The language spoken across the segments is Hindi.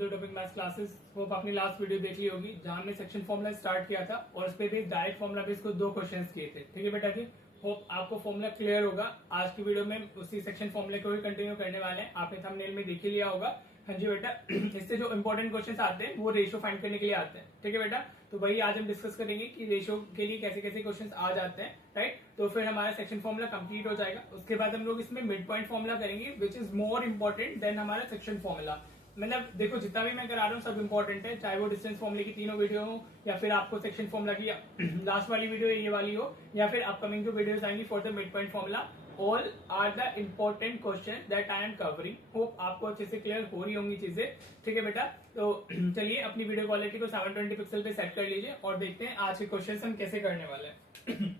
To topic maths classes. Hope आपने लास्ट वीडियो देख ली होगी जहां हमने सेक्शन फॉर्मूला स्टार्ट किया था और उस पे भी डायरेक्ट फॉर्मूला बेस को 2 क्वेश्चंस किए थे। ठीक है बेटा जी, होप आपको फॉर्मूला क्लियर होगा। आज की वीडियो में उसी सेक्शन फॉर्मूले को ही कंटिन्यू करने वाले हैं। आपने थंबनेल में देख ही लिया होगा। हाँ जी बेटा, इससे जो इंपॉर्टेंट क्वेश्चंस आते हैं वो रेशियो फाइंड करने के लिए आते हैं। ठीक है बेटा, तो वही आज हम डिस्कस करेंगे कि रेशियो के लिए कैसे कैसे क्वेश्चंस आ जाते हैं। राइट, तो फिर हमारा सेक्शन फॉर्मूला कंप्लीट हो जाएगा। उसके बाद हम लोग इसमें मिड पॉइंट फॉर्मूला करेंगे which is more important than हमारा सेक्शन फॉर्मूला। मतलब देखो, जितना भी मैं करा रहा हूँ सब इंपॉर्टेंट है, चाहे वो डिस्टेंस फॉर्मूले की तीनों वीडियो हो या फिर आपको सेक्शन फॉर्मूला की लास्ट वाली वीडियो ये वाली हो या फिर अपकमिंग जो वीडियोस आएंगी for the mid point formula. All are the important question that I am covering. Hope आपको अच्छे से क्लियर हो रही होंगी चीजें। ठीक है बेटा, तो चलिए अपनी वीडियो क्वालिटी को 720 पिक्सल पे सेट कर लीजिए और देखते हैं आज के क्वेश्चन हम कैसे करने वाले हैं।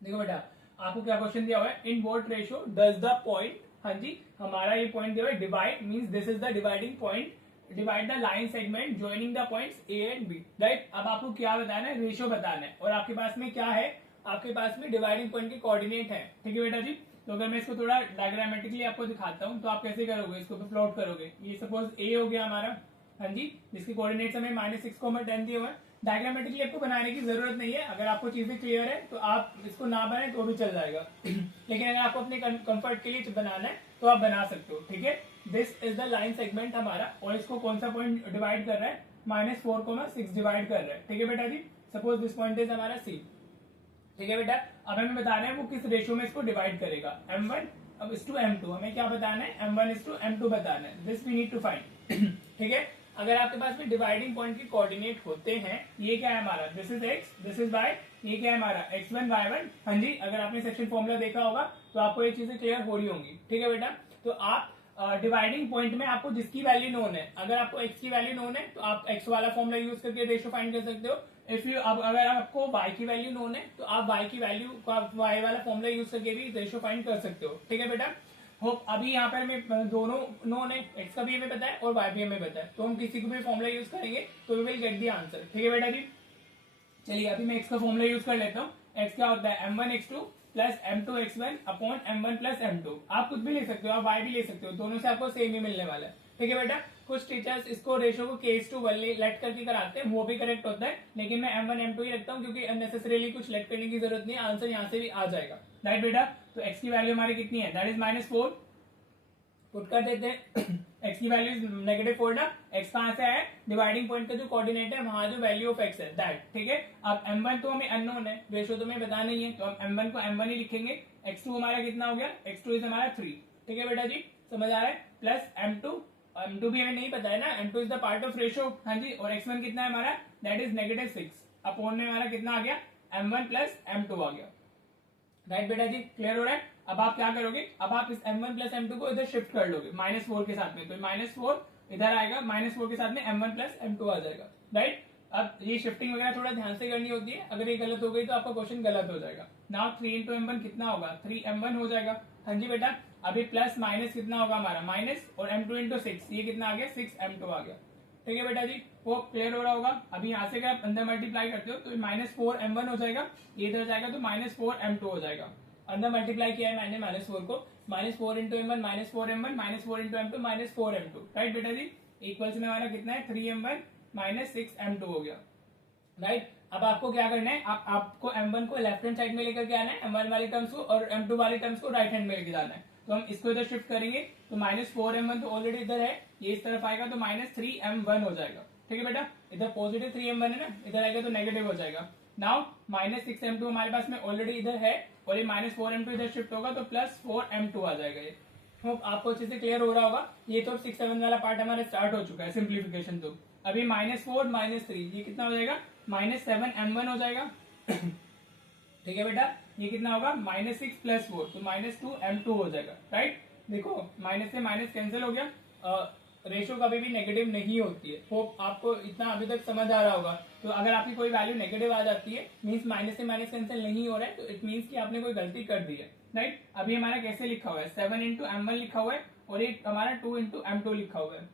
देखो बेटा, आपको क्या क्वेश्चन दिया हुआ है, in what ratio does the point, हाँ जी हमारा ये पॉइंट दिया हुआ है divide, means this is the dividing point, divide the line segment joining the points A and B. Right, अब आपको क्या बताना है, रेशियो बताना है और आपके पास में क्या है, आपके पास में डिवाइडिंग पॉइंट के कोऑर्डिनेट है। ठीक है बेटा जी, तो अगर मैं इसको थोड़ा डायग्रामेटिकली आपको दिखाता हूँ तो आप कैसे करोगे, इसको प्लॉट करोगे। ये सपोज ए हो गया हमारा, हाँ जी, जिसकी कोऑर्डिनेट्स हमें -6,10 दिए हुए हैं। डायग्रामेटिकली आपको बनाने की जरूरत नहीं है। अगर आपको चीजें क्लियर है तो आप इसको ना बनाए तो भी चल जाएगा लेकिन अगर आपको अपने कंफर्ट के लिए बनाना है तो आप बना सकते हो। ठीक है, this is the line segment हमारा और इसको कौन सा पॉइंट डिवाइड कर रहा है, -4,6 डिवाइड कर रहा है। ठीक है बेटा जी, सपोज दिस पॉइंट इज हमारा सी। ठीक है बेटा, अब हमें बताना है वो किस रेशियो में इसको डिवाइड करेगा, m1 अब इस टू m2। हमें क्या बताना है, m1 इस टू m2 बताना है। This we need to find. ठीक है, अगर आपके पास में डिवाइडिंग पॉइंट के कोऑर्डिनेट होते हैं, ये क्या है हमारा, this is x, this is y, ये क्या है हमारा x1 y1। हाँ जी, अगर आपने सेक्शन फॉर्मूला देखा होगा तो आपको ये चीजें क्लियर हो रही होंगी। ठीक है बेटा, तो आप डिवाइडिंग पॉइंट में आपको जिसकी वैल्यू नोन है, अगर आपको x की वैल्यू नोन है तो आप x वाला फॉर्मूला यूज करके रेशियो फाइंड कर सकते हो। इफ यू अगर आपको y की वैल्यू नोन है तो आप y की वैल्यू को आप y वाला फॉर्मूला यूज करके भी रेशियो फाइंड कर सकते हो। ठीक है बेटा, होप अभी यहाँ पर हमें दोनों नोन है, x का भी हमें पता है और y भी हमें पता है, तो हम किसी को भी फॉर्मूला यूज करेंगे तो we will get the answer. ठीक है बेटा जी, चलिए अभी मैं x का फॉर्मूला यूज कर लेता हूँ। x क्या होता है, m1x2 plus m2x1 upon m1 plus m2। आप कुछ भी ले सकते हो, आप y भी ले सकते हो, दोनों से आपको सेम ही मिलने वाला है। ठीक है बेटा, कुछ टीचर्स इसको रेशियो को k:1 लेट करके कराते हैं, वो भी करेक्ट होता है, लेकिन मैं m1 m2 ही रखता हूँ क्योंकि अननेसेसरीली कुछ लेट करने की जरूरत नहीं है, आंसर यहाँ से भी आ जाएगा। राइट बेटा, तो x की वैल्यू हमारी कितनी है, दैट इज -4 पुट कर देते हैं। x की वैल्यू -4 ना, x कहां से है, डिवाइडिंग पॉइंट का जो कोऑर्डिनेट है वहां जो वैल्यू ऑफ x है दैट। ठीक है, अब m1 तो हमें अननोन है, रेशियो तो हमें बताना नहीं है, तो हम m1 को m1 ही लिखेंगे। x2 हमारा कितना हो गया, x2 इज हमारा 3। ठीक है बेटा जी, समझ आ रहा है, प्लस m2 भी हमें नहीं पता है ना, m2 is the part of ratio. हाँ जी, और x1 कितना है हमारा, दैट इज -6 अपॉन में हमारा कितना आ गया, m1 प्लस m2 आ गया। राइट बेटा जी, क्लियर हो रहा है। अब आप क्या करोगे, अब आप इस m1 प्लस m2 को इधर शिफ्ट कर लोगे -4 के साथ में, तो -4 इधर आएगा, -4 के साथ में m1 प्लस m2 आ जाएगा। राइट, अब ये शिफ्टिंग वगैरह थोड़ा ध्यान से करनी होती है, अगर ये गलत हो गई तो आपका क्वेश्चन गलत हो जाएगा। नाउ 3 इंटू m1 कितना होगा, 3m1 हो जाएगा। हाँ जी बेटा, अभी प्लस माइनस कितना होगा हमारा, माइनस और m2 इंटू 6, ये कितना आ गया, 6m2 आ गया। ठीक है बेटा जी, वो क्लियर हो रहा होगा। अभी यहाँ से अगर आप अंदर मल्टीप्लाई करते हो तो -4m1 हो जाएगा, ये इधर जाएगा तो -4m2 हो जाएगा। अंदर मल्टीप्लाई किया है मैंने -4 को, -4 into m1 -4m1 -4 into m2 -4m2। Right बेटा जी, इक्वल्स में हमारा कितना है, 3m1 -6m2 हो गया। राइट, अब आपको क्या करना है, आपको m1 को लेफ्ट हैंड साइड में लेकर के आना है, m1 वाले टर्म्स को, और m2 वाले टर्म्स को राइट हैंड में लेके जाना है। तो हम इसको इधर शिफ्ट करेंगे तो -4m1 तो ऑलरेडी इधर है, ये इस तरफ आएगा तो -3m1 हो जाएगा। ठीक है बेटा, इधर पॉजिटिव 3m1 है ना, इधर आएगा तो नेगेटिव हो जाएगा। नाउ -6m2 हमारे पास में ऑलरेडी इधर है और ये -4m2 इधर शिफ्ट होगा तो +4m2 आ जाएगा। ये होप आपको अच्छे से क्लियर हो रहा होगा। ये तो 6 7 वाला पार्ट हमारा स्टार्ट हो चुका है, सिंप्लीफिकेशन। तो अभी -4 -3 ये कितना हो जाएगा, -7m1 हो जाएगा। ठीक है बेटा, ये कितना होगा, -6 + 4 तो -2m2 हो जाएगा। राइट, देखो माइनस से माइनस कैंसिल हो गया, रेशियो कभी भी नेगेटिव नहीं होती है। होप आपको इतना अभी तक समझ आ रहा होगा। तो अगर आपकी कोई वैल्यू नेगेटिव आ जाती है, मींस माइनस से माइनस कैंसिल नहीं हो रहा है, तो इट मींस कि आपने कोई गलती कर दी है। राइट, अभी हमारा कैसे लिखा हुआ है, 7 इंटू m1 लिखा हुआ है और ये हमारा 2 इंटू m2 लिखा हुआ है।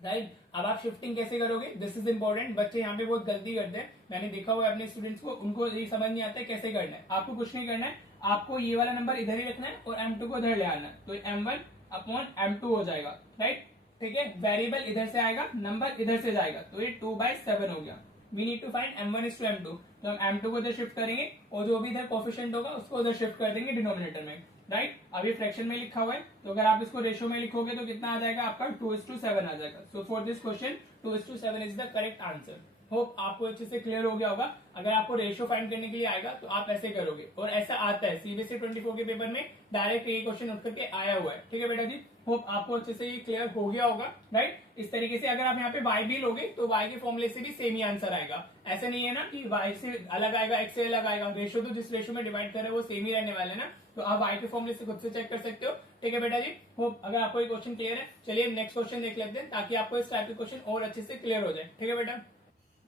राइट, अब आप शिफ्टिंग कैसे करोगे, दिस इज इंपॉर्टेंट। बच्चे यहाँ पे बहुत गलती करते हैं, मैंने देखा हुआ है अपने स्टूडेंट्स को, उनको ये समझ नहीं आता है कैसे करना है। आपको कुछ नहीं करना है, आपको ये वाला नंबर इधर ही रखना है और m2 को इधर ले आना है, तो m1 अपॉन m2 हो जाएगा। राइट, ठीक है, वेरिएबल इधर से आएगा, नंबर इधर से जाएगा, तो ये 2/7 हो गया। We need to find m1 is to m2, तो हम m2 को इधर शिफ्ट करेंगे और जो भी इधर कोफिशिएंट होगा उसको उधर शिफ्ट कर देंगे डिनोमिनेटर में, राइट। अब ये फ्रैक्शन में लिखा हुआ है, तो अगर आप इसको रेशियो में लिखोगे तो कितना आ जाएगा आपका 2:7 आ जाएगा। So for this question 2:7 is the correct answer. Hope आपको अच्छे से क्लियर हो गया होगा। अगर आपको रेशियो फाइंड करने के लिए आएगा तो आप ऐसे करोगे, और ऐसा आता है सीबीएसई 24 के पेपर में डायरेक्ट ये क्वेश्चन उठ करके आया हुआ है, ठीक है बेटा जी। होप आपको अच्छे से ये क्लियर हो गया होगा, राइट। इस तरीके से अगर आप यहाँ पे y भी लोगे तो y के फॉर्मूले से भी सेम ही आंसर आएगा। ऐसा नहीं है ना कि y से अलग आएगा, x से अलग आएगा, रेशियो तो जिस रेशियो में डिवाइड कर रहे हैं वो सेम ही रहने वाले ना, तो आप y के फॉर्मूले से खुद से चेक कर सकते हो, ठीक है बेटा जी। होप अगर आपको ये क्वेश्चन क्लियर है, चलिए नेक्स्ट क्वेश्चन देख लेते हैं ताकि आपको इस टाइप के क्वेश्चन और अच्छे से क्लियर हो जाए, ठीक है बेटा।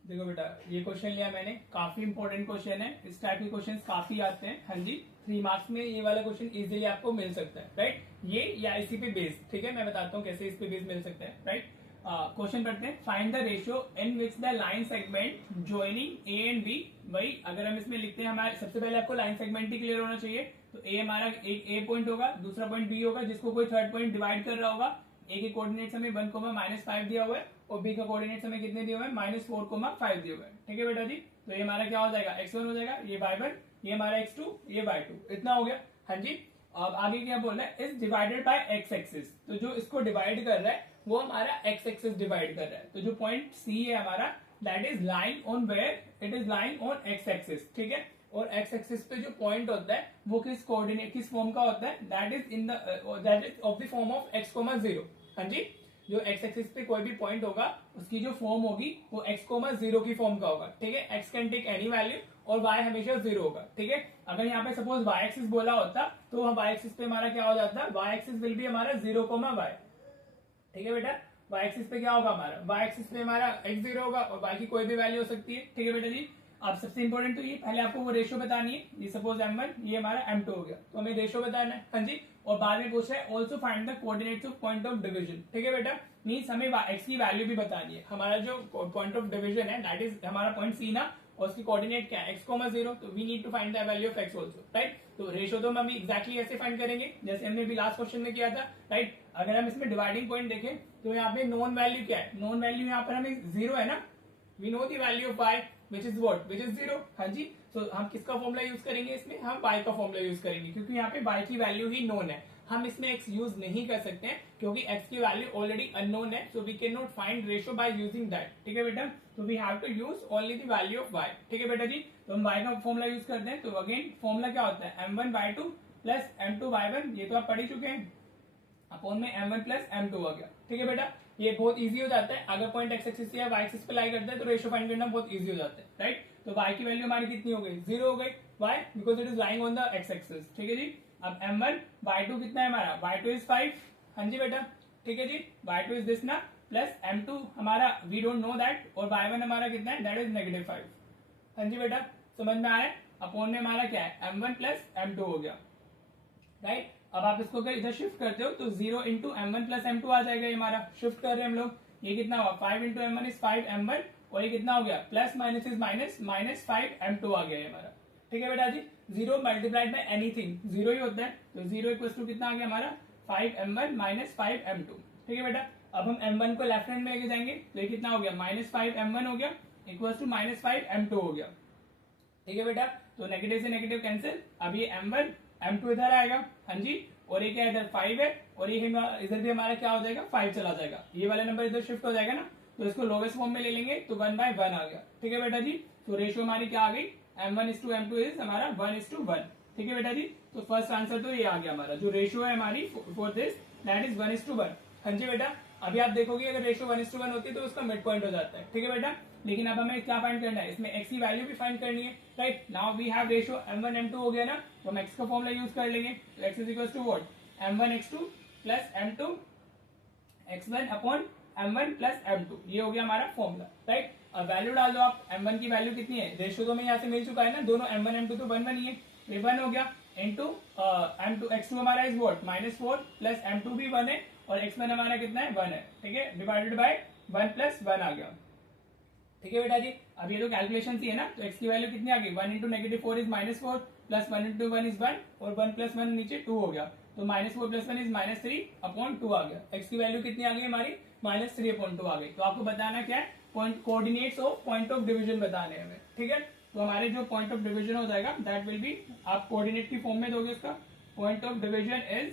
देखो बेटा, ये क्वेश्चन लिया मैंने, काफी इंपॉर्टेंट क्वेश्चन है, इस टाइप के क्वेश्चन काफी आते हैं। हाँ जी, 3 मार्क्स में ये वाला क्वेश्चन इजीली आपको मिल सकता है, राइट। ये या इसी पे बेस, ठीक है, मैं बताता हूँ कैसे इस पे बेस मिल सकता है, राइट। क्वेश्चन पढ़ते हैं, find the ratio in which the line segment joining A and B. वही अगर हम इसमें लिखते हैं, हमारे सबसे पहले आपको लाइन सेगमेंट ही क्लियर होना चाहिए। तो ए हमारा एक ए पॉइंट होगा, दूसरा पॉइंट बी होगा, जिसको कोई थर्ड पॉइंट डिवाइड कर रहा होगा। ए के कोऑर्डिनेट्स हमें 1,-5 दिया हुआ है और बी का कोऑर्डिनेट्स हमें कितने दिए हुए हैं, -4,5 दिए हुए हैं, ठीक है बेटा जी। तो ये हमारा क्या हो जाएगा, x1 हो जाएगा, ये y1, ये हमारा x2, ये y2, इतना हो गया। हाँ जी, अब आगे क्या बोल रहा है, is divided bye x axis. तो जो इसको डिवाइड कर रहा है वो हमारा x एक्सिस डिवाइड कर रहा है। तो जो पॉइंट C है हमारा, that is lying on where it is lying on x axis, ठीक है। और x एक्सिस पे जो पॉइंट होता है वो किस कोऑर्डिनेट, किस फॉर्म का होता है, that is of the form of x,0। हाँ जी, जो x एक्सिस पे कोई भी पॉइंट होगा उसकी जो फॉर्म होगी वो x,0 की फॉर्म का होगा, ठीक है। x can take any value और y हमेशा 0 होगा, ठीक है। अगर यहाँ पे सपोज y एक्सिस बोला होता तो y एक्सिस पे हमारा क्या हो जाता, y एक्सिस विल बी हमारा 0,y, ठीक है बेटा। y एक्सिस पे क्या होगा हमारा, y एक्सिस पे हमारा x0 होगा और y की कोई भी वैल्यू हो सकती है, ठीक है बेटा जी। अब सबसे इंपॉर्टेंट तो ये, पहले आपको वो रेशियो बतानी है। ये सपोज m1, ये हमारा m2 हो गया, तो हमें रेशियो बताना है। हाँ जी, और बाद में पूछ रहा है also find the coordinates of point of division, ठीक है बेटा। मीन्स हमें x की वैल्यू भी बतानी है। हमारा जो पॉइंट ऑफ डिवीजन है दैट इज हमारा पॉइंट C ना, और उसकी कोऑर्डिनेट क्या है, x,0, तो we need to find the value of x also, right. तो रेशियो तो हम एक्जैक्टली ऐसे फाइंड करेंगे जैसे हमने भी लास्ट क्वेश्चन में किया था, राइट। अगर हम इसमें डिवाइडिंग पॉइंट देखें तो यहाँ पे नॉन वैल्यू क्या है, नॉन वैल्यू यहाँ पर हमें 0 है ना। We know the value of y which is what, which is 0। हाँ जी, तो हम किसका फॉर्मूला यूज करेंगे इसमें, हम y का फॉर्मूला यूज करेंगे, क्योंकि यहाँ पे y की वैल्यू ही नोन है। हम इसमें x यूज नहीं कर सकते हैं क्योंकि x की वैल्यू ऑलरेडी अननोन है, so we can not find ratio by using that, ठीक है बेटा। तो we have to use only the value of y, ठीक है बेटा जी। तो हम y का फॉर्मूला यूज करते हैं। तो अगेन फॉर्मूला क्या होता है, m1y2 प्लस m2y1, ये तो आप पढ़ ही चुके हैं, अपॉन में m1 प्लस m2 आ गया, ठीक है बेटा। ये बहुत इजी हो जाता है, अगर पॉइंट x एक्सिस या y एक्सिस पे लाई करता है तो रेशियो फाइंड करना बहुत इजी हो जाता है, राइट। तो y की वैल्यू हमारी कितनी हो गई, 0 हो गई, y because it is lying on the x axis, ठीक है जी। अब m1 y2 कितना है हमारा, y2 इज 5, हाँ जी बेटा, ठीक है जी। y2 इज दिस ना, प्लस m2 हमारा वी डोंट नो दैट, और y1 हमारा कितना है, दैट इज -5, हाँ जी बेटा, समझ में आ रहा है। अपॉन में हमारा क्या है, m1 प्लस m2 हो गया, राइट। अब आप इसको अगर इधर शिफ्ट करते हो तो 0 इंटू m1 प्लस m2 आ जाएगा, ये हमारा शिफ्ट कर रहे हैं हम लोग। ये कितना हुआ, 5 इंटू m1 इज 5m1, और ये कितना हो गया, plus minus is minus, -5m2 आ गया ये हमारा, ठीक है बेटा जी। 0 मल्टीप्लाइड बाय एनीथिंग 0 ही होता है, तो 0 इक्वल्स टू कितना आ गया हमारा, 5m1 -5m2, ठीक है बेटा। अब हम m1 को लेफ्ट हैंड में लेके जाएंगे तो ये कितना हो गया, -5m1 हो गया, इक्वल्स टू -5m2 हो गया, ठीक है बेटा। तो नेगेटिव से नेगेटिव कैंसिल, अब ये m1 m2 इधर आएगा, हाँ जी, और ये क्या इधर 5 है, और ये इधर भी हमारा क्या हो जाएगा, 5 चला जाएगा, ये वाला नंबर इधर शिफ्ट हो जाएगा ना, तो इसको लोवेस्ट फॉर्म में ले लेंगे तो 1/1 आ गया, ठीक है बेटा जी। तो रेशियो हमारी क्या आ गई, m1 is to m2 is हमारा 1:1, ठीक है बेटा जी। तो फर्स्ट आंसर तो ये आ गया हमारा, जो रेशियो है हमारी फॉर दिस दैट इज 1:1, हाँ जी बेटा। अभी आप देखोगे अगर रेशियो 1:1 होती है तो उसका मिड पॉइंट हो जाता है, ठीक है बेटा। लेकिन अब हमें क्या फाइंड करना है, इसमें x की वैल्यू भी फाइंड करनी है, right. Now we have ratio m1 m2 हो गया ना, तो हम x का फॉर्मूला यूज कर लेंगे। तो x is equal to what, m1 x2 plus m2 x1 upon m1 plus m2, ये हो गया हमारा फॉर्मूला, राइट। अब वैल्यू डाल दो आप, m1 की वैल्यू कितनी है, रेशियो तो हमें यहाँ से मिल चुका है ना, दोनों m1 m2 तो 1 ही है, ये 1 हो गया, इंटू m2 x2 हमारा इज व्हाट -4 प्लस m2 भी 1 है, और x1 हमारा कितना है, 1 है, ठीक है, डिवाइडेड बाय 1 + 1 आ गया, ठीक है बेटा जी। अब ये तो कैलकुलेशन ही है ना, तो x की वैल्यू कितनी आ गई, 1 into -4 is -4 plus 1 into 1 is 1, और 1 + 1 नीचे 2 हो गया, तो -4 + 1 इज -3 अपॉन 2 आ गया। x की वैल्यू कितनी आ गई हमारी, -3/2 आ गई। तो आपको बताना क्या है, point coordinates of point of division बताने हैं हमें, ठीक है। तो हमारे जो पॉइंट ऑफ डिवीजन हो जाएगा दैट विल बी, आप कोऑर्डिनेट की फॉर्म में दोगे उसका, पॉइंट ऑफ डिवीजन इज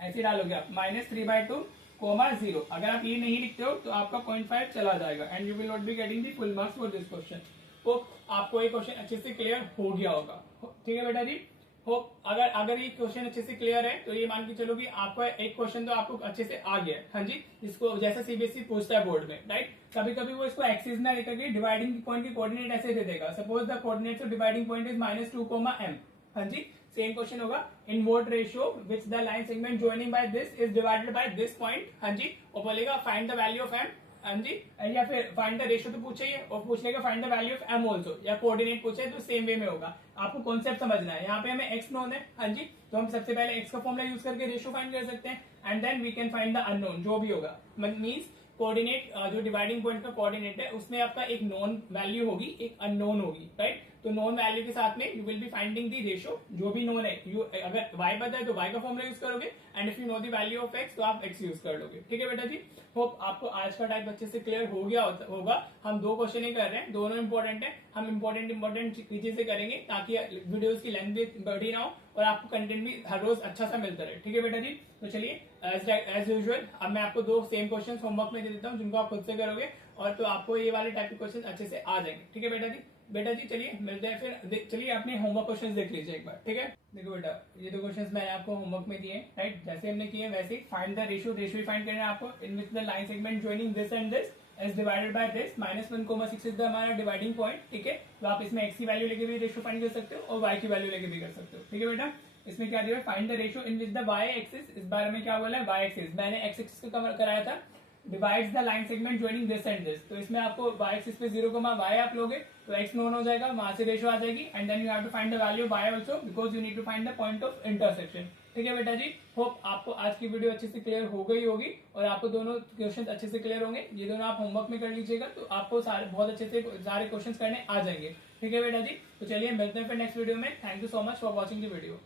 ऐसे डालोगे आप -3/2, 0। अगर आप ये नहीं लिखते हो तो आपका 0.5 चला जाएगा and you will not be getting the full marks for this question. तो आपको ये क्वेश्चन अच्छे से क्लियर हो गया होगा, ठीक है बेटा जी। होप अगर ये क्वेश्चन अच्छे से क्लियर है तो ये मान के चलो कि आपका एक क्वेश्चन तो आपको अच्छे से आ गया है, हाँ जी। इसको जैसा सीबीएसई पूछता है बोर्ड में, राइट। कभी कभी वो इसको एक्सिस ना लेकर के डिवाइडिंग पॉइंट की कोऑर्डिनेट ऐसे दे देगा, suppose the coordinates of dividing point is -2, हाँ जी। सेम क्वेश्चन होगा, in what ratio which the line segment joining by this is divided by this point, हाँ जी। और बोलेगा find the value of m, हाँ जी। या फिर फाइंड द रेशियो तो पूछे ही है, और पूछ लेगा find the value of am also, या कोऑर्डिनेट पूछे तो सेम वे में होगा। आपको कॉन्सेप्ट समझना है, यहाँ पे हमें एक्स नोन है, हाँ जी। तो हम सबसे पहले एक्स का फॉर्मूला यूज करके रेशियो फाइंड कर सकते हैं and then we can find the unknown, जो भी होगा। मीन्स कोऑर्डिनेट जो डिवाइडिंग पॉइंट का कोऑर्डिनेट है उसमें आपका एक नोन वैल्यू होगी, एक अननोन होगी, राइट। तो नोन वैल्यू के साथ में you will be finding the ratio, जो भी नोन है। यू अगर y पता है तो y का फॉर्मूला यूज करोगे and if you know the value of x तो आप x यूज कर लोगे, ठीक है बेटा जी। होप आपको आज का टाइप अच्छे से क्लियर हो गया होगा। हम 2 क्वेश्चन ही कर रहे हैं, दोनों इंपॉर्टेंट है। हम इंपॉर्टेंट चीजें करेंगे ताकि वीडियोस की लेंथ भी बढ़ी ना हो और आपको कंटेंट भी हर रोज अच्छा सा मिलता रहे, ठीक है बेटा जी। तो चलिए एज यूजुअल अब मैं आपको 2 सेम क्वेश्चन होमवर्क में दे देता हूँ जिनको आप खुद से करोगे और तो आपको ये वाले टाइप के क्वेश्चन अच्छे से आ जाएंगे, ठीक है बेटा जी। बेटा जी चलिए मिलते हैं फिर। चलिए अपने होमवर्क क्वेश्चंस देख लीजिए एक बार, ठीक है। देखो बेटा, ये 2 क्वेश्चंस मैंने आपको होमवर्क में दिए, राइट। जैसे हमने किए वैसे फाइंड द रेशियो फाइंड करना है आपको, in which the line segment joining this and this is divided by this, -1,6 is the हमारा डिवाइडिंग पॉइंट, ठीक है। तो आप इसमें x की वैल्यू लेके भी रेशियो फाइंड कर सकते हो और y की वैल्यू लेके भी कर सकते हो, ठीक है बेटा। इसमें क्या दिया है, find the ratio in which the y axis, इस बारे में क्या बोला है, y एक्सिस मैंने x एक्सिस को कवर कराया था, divides the line segment joining this and this. तो इसमें आपको y एक्सिस पे 0, y आप लोगे तो x नोन हो जाएगा, वहां से रेशियो आ जाएगी and then you have to find the value of y also because you need to find the point of intersection, ठीक है बेटा जी। होप आपको आज की वीडियो अच्छे से क्लियर हो गई होगी और आपको दोनों क्वेश्चंस अच्छे से क्लियर होंगे। ये दोनों आप होमवर्क में कर लीजिएगा तो आपको सारे बहुत अच्छे से सारे क्वेश्चंस करने आ जाएंगे, ठीक है बेटा जी। तो चलिए मिलते हैं फिर नेक्स्ट वीडियो में। Thank you so much for watching the video.